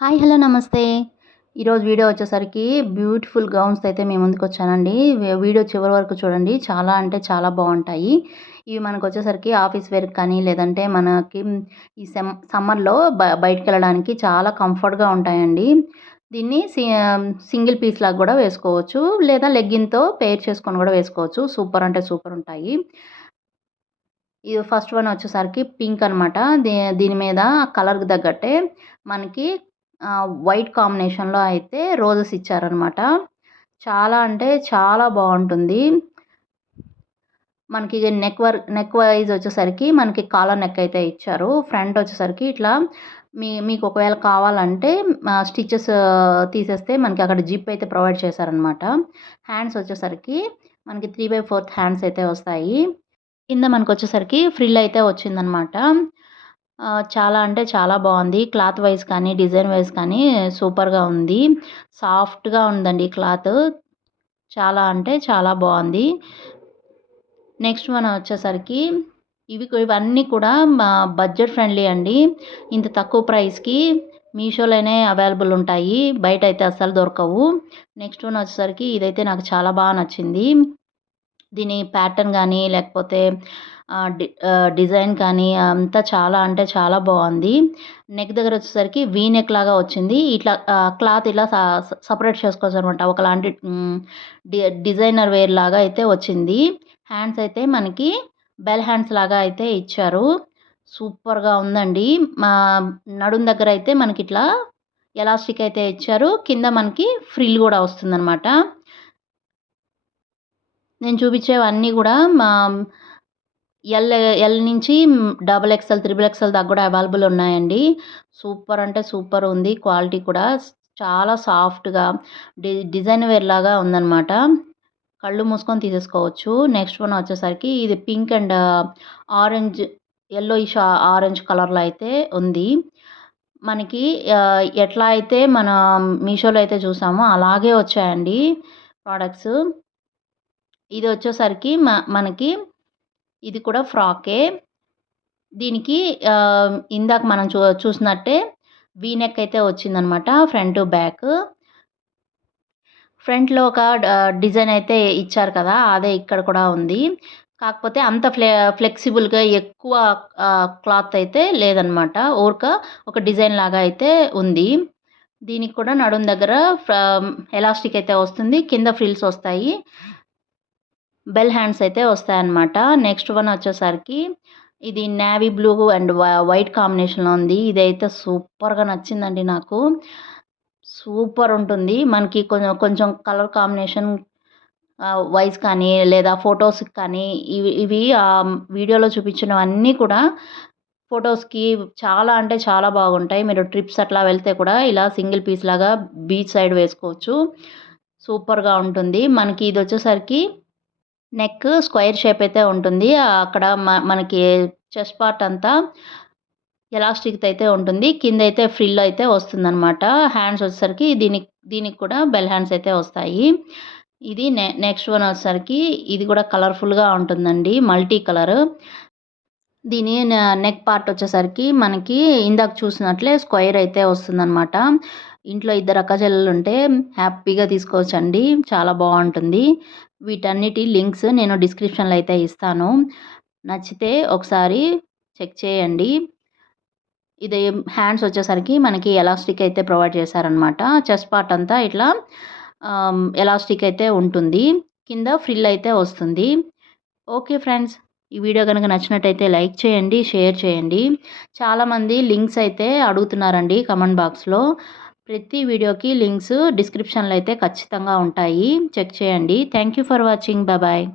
Hi! Hello! నమస్తే. ఈరోజు video వచ్చేసరికి బ్యూటిఫుల్ గౌన్స్ అయితే మీ ముందుకొచ్చానండి. వీడియో చివరి వరకు చూడండి. చాలా అంటే చాలా బావుంటాయి. ఇవి మనకొచ్చేసరికి ఆఫీస్ వేర్‌కి కానీ, లేదంటే మనకి ఈ సమ్మర్‌లో బయటికెళ్ళడానికి చాలా కంఫర్ట్‌గా ఉంటాయండి. దీన్ని సింగిల్ పీస్ లాగా గూడా వేసుకోవచ్చు. లేదా లెగ్గిన్‌తో పెయిర్ చేసుకొని గూడా వేసుకోవచ్చు. సూపర్ అంటే సూపర్ ఉంటాయి. ఇది ఫస్ట్ వన్ వచ్చేసరికి పింక్ అనమాట. దీని మీద కలర్‌కి తగ్గట్టే మనకి వైట్ కాంబినేషన్‌లో అయితే రోజెస్ ఇచ్చారనమాట. చాలా అంటే చాలా బావుంటుంది. మనకి నెక్ వైస్ వచ్చేసరికి మనకి కాలర్ నెక్ అయితే ఇచ్చారు. ఫ్రంట్ వచ్చేసరికి ఇట్లా మీకు ఒకవేళ కావాలంటే స్టిచెస్ తీసేస్తే మనకి అక్కడ జిప్ అయితే ప్రొవైడ్ చేశారనమాట. హ్యాండ్స్ వచ్చేసరికి మనకి 3/4 హ్యాండ్స్ అయితే వస్తాయి. కింద మనకొచ్చేసరికి ఫ్రిల్ అయితే వచ్చిందనమాట. చాలా అంటే చాలా బావుంది. క్లాత్ వైస్ కానీ, డిజైన్ వైస్ కానీ సూపర్‌గా ఉంది. సాఫ్ట్‌గా ఉందండి క్లాతు. చాలా అంటే చాలా బావుంది. నెక్స్ట్ వన్ వచ్చేసరికి ఇవన్నీ కూడా బడ్జెట్ ఫ్రెండ్లీ అండి. ఇంత తక్కువ ప్రైస్‌కి మీషోలోనే అవైలబుల్ ఉంటాయి. బయటైతే అస్సలు దొరకవు. నెక్స్ట్ వన్ వచ్చేసరికి ఇదైతే నాకు చాలా నచ్చింది. దీని ప్యాటర్న్ గానీ, లేకపోతే డిజైన్ కానీ అంతా చాలా అంటే చాలా బావుంది. నెక్ దగ్గరొచ్చేసరికి వీ నెక్ లాగా వచ్చింది. ఇట్లా క్లాత్ ఇలా సెపరేట్ చేసుకోవచ్చనమాట. ఒకలాంటి డిజైనర్ వేర్ లాగా అయితే వచ్చింది. హ్యాండ్స్ అయితే మనకి బెల్ హ్యాండ్స్ లాగా అయితే ఇచ్చారు. సూపర్‌గా ఉందండి. మా నడుం దగ్గరైతే మనకిట్లా ఎలాస్టిక్ అయితే ఇచ్చారు. కింద మనకి ఫ్రిల్ గూడా వస్తుందనమాట. నేను చూపించేవన్నీ గూడా ఎల్ ఎల్ నుంచి డబుల్ ఎక్స్‌ఎల్, త్రిబుల్ ఎక్స్‌ఎల్ దాకా గూడా అవైలబుల్ ఉన్నాయండి. సూపర్ అంటే సూపర్ ఉంది. క్వాలిటీ కూడా చాలా సాఫ్ట్‌గా డిజైన్ వేర్ లాగా ఉందనమాట. కళ్ళు మూసుకొని తీసేసుకోవచ్చు. నెక్స్ట్ వన్ వచ్చేసరికి ఇది pink and orange, yellowish orange కలర్‌లో అయితే ఉంది. మనకి ఎట్లా అయితే మన మీషోలో అయితే చూసామో అలాగే వచ్చాయండి ప్రొడక్ట్స్. ఇది వచ్చేసరికి మనకి ఇది కూడా ఫ్రాకే. దీనికి ఇందాక మనం చూసినట్టే వీ నెక్ అయితే వచ్చిందనమాట. Front, back. ఫ్రంట్‌లో ఒక డిజైన్ అయితే ఇచ్చారు కదా! అదే ఇక్కడ కూడా ఉంది. కాకపోతే అంత ఫ్లెక్సిబుల్‌గా ఎక్కువ క్లాత్ అయితే లేదనమాట. ఒక డిజైన్ లాగా అయితే ఉంది. దీనికి కూడా నడుం దగ్గర ఎలాస్టిక్ అయితే వస్తుంది. కింద ఫ్రిల్స్ వస్తాయి. బెల్ హ్యాండ్స్ అయితే వస్తాయన్నమాట. నెక్స్ట్ వన్ వచ్చేసరికి ఇది నేవీ బ్లూ అండ్ వైట్ కాంబినేషన్‌లో ఉంది. ఇదైతే సూపర్‌గా నచ్చిందండి నాకు. సూపర్ ఉంటుంది. మనకి కొంచెం కలర్ కాంబినేషన్ వైస్ కానీ, లేదా ఫోటోస్‌కి కానీ ఇవి వీడియోలో చూపించినవన్నీ కూడా ఫోటోస్‌కి చాలా అంటే చాలా బాగుంటాయి. మీరు ట్రిప్స్ అట్లా వెళ్తే కూడా ఇలా సింగిల్ పీస్ లాగా బీచ్ సైడ్ వేసుకోవచ్చు. సూపర్‌గా ఉంటుంది. మనకి ఇదొచ్చేసరికి నెక్ స్క్వేర్ షేప్ అయితే ఉంటుంది. అక్కడ మనకి చెస్ట్ పార్ట్ అంతా ఎలాస్టిక్‌తో అయితే ఉంటుంది. కిందైతే ఫ్రిల్ అయితే వస్తుందనమాట. హ్యాండ్స్ వచ్చేసరికి దీనికి కూడా బెల్ హ్యాండ్స్ అయితే వస్తాయి. ఇది నెక్స్ట్ వన్ వచ్చేసరికి ఇది కూడా కలర్‌ఫుల్‌గా ఉంటుందండి. Multi colour. దీని నెక్ పార్ట్ వచ్చేసరికి మనకి ఇందాక చూసినట్లే స్క్వేర్ అయితే వస్తుందనమాట. ఇంట్లో ఇద్దరు అక్కచెల్లెలుంటే హ్యాపీగా తీసుకోవచ్చండి. చాలా బావుంటుంది. వీటన్నిటి లింక్స్ నేను డిస్క్రిప్షన్‌లో అయితే ఇస్తాను. నచ్చితే ఒకసారి చెక్ చేయండి. ఇది హ్యాండ్స్ వచ్చేసరికి మనకి ఎలాస్టిక్ అయితే ప్రొవైడ్ చేశారనమాట. చెస్ట్ పార్ట్ అంతా ఇట్లా ఎలాస్టిక్ అయితే ఉంటుంది. కింద ఫ్రిల్ అయితే వస్తుంది. Okay friends. ఈ వీడియో గనుక నచ్చినట్టయితే లైక్ చేయండి, షేర్ చేయండి. చాలామంది లింక్స్ అయితే అడుగుతున్నారండి కామెంట్ బాక్స్‌లో. ప్రతి వీడియోకి లింక్స్ డిస్క్రిప్షన్‌లో అయితే ఖచ్చితంగా ఉంటాయి. చెక్ చేయండి. Thank you for watching. Bye.